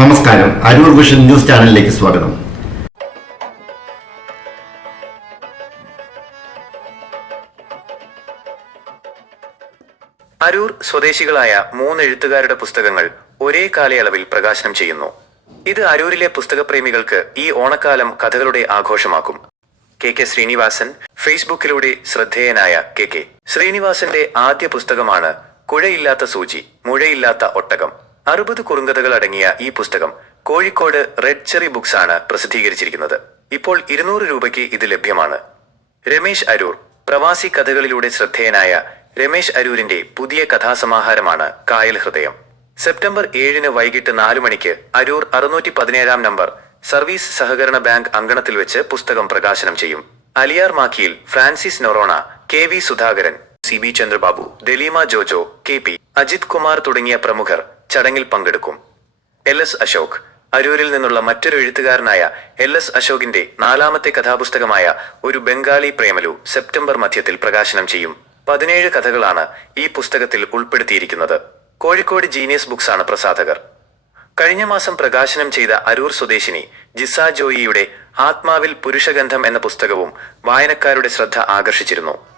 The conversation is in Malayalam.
നമസ്കാരം. അരൂർ വിഷൻ ന്യൂസ് ചാനലിലേക്ക് സ്വാഗതം. അരൂർ സ്വദേശികളായ മൂന്ന് എഴുത്തുകാരുടെ പുസ്തകങ്ങൾ ഒരേ കാലയളവിൽ പ്രകാശനം ചെയ്യുന്നു. ഇത് അരൂരിലെ പുസ്തകപ്രേമികൾക്ക് ഈ ഓണക്കാലം കഥകളുടെ ആഘോഷമാക്കും. കെ കെ ശ്രീനിവാസൻ ഫേസ്ബുക്കിലൂടെ ശ്രദ്ധേയനായ കെ കെ. ശ്രീനിവാസന്റെ ആദ്യ പുസ്തകമാണ് കുഴയില്ലാത്ത സൂചി മുഴയില്ലാത്ത ഒട്ടകം. അറുപത് കുറുങ്കഥകൾ അടങ്ങിയ ഈ പുസ്തകം കോഴിക്കോട് റെഡ് ചെറി ബുക്സ് ആണ് പ്രസിദ്ധീകരിച്ചിരിക്കുന്നത്. ഇപ്പോൾ ഇരുന്നൂറ് രൂപയ്ക്ക് ഇത് ലഭ്യമാണ്. രമേശ് അരൂർ പ്രവാസി കഥകളിലൂടെ ശ്രദ്ധേയനായ രമേശ് അരൂരിന്റെ പുതിയ കഥാസമാഹാരമാണ് കായൽ ഹൃദയം. സെപ്റ്റംബർ ഏഴിന് വൈകിട്ട് നാലു മണിക്ക് അരൂർ അറുന്നൂറ്റി പതിനേഴാം നമ്പർ സർവീസ് സഹകരണ ബാങ്ക് അങ്കണത്തിൽ വെച്ച് പുസ്തകം പ്രകാശനം ചെയ്യും. Aliyar മാക്കിയിൽ Francis Noronha K V Sudhakaran C B Chandrababu Daleema Jojo K P Ajith Kumar തുടങ്ങിയ പ്രമുഖർ ചടങ്ങിൽ പങ്കെടുക്കും. എൽ എസ് അശോക് അരൂരിൽ നിന്നുള്ള മറ്റൊരു എഴുത്തുകാരനായ എൽ എസ് അശോകിന്റെ നാലാമത്തെ കഥാപുസ്തകമായ ഒരു ബംഗാളി പ്രേമലു സെപ്റ്റംബർ മധ്യത്തിൽ പ്രകാശനം ചെയ്യും. പതിനേഴ് കഥകളാണ് ഈ പുസ്തകത്തിൽ ഉൾപ്പെടുത്തിയിരിക്കുന്നത്. കോഴിക്കോട് ജീനിയസ് ബുക്സ് ആണ് പ്രസാധകർ. കഴിഞ്ഞ മാസം പ്രകാശനം ചെയ്ത അരൂർ സ്വദേശിനി ജിസ ജോയിയുടെ ആത്മാവിൽ പുരുഷഗന്ധം എന്ന പുസ്തകവും വായനക്കാരുടെ ശ്രദ്ധ ആകർഷിച്ചിരുന്നു.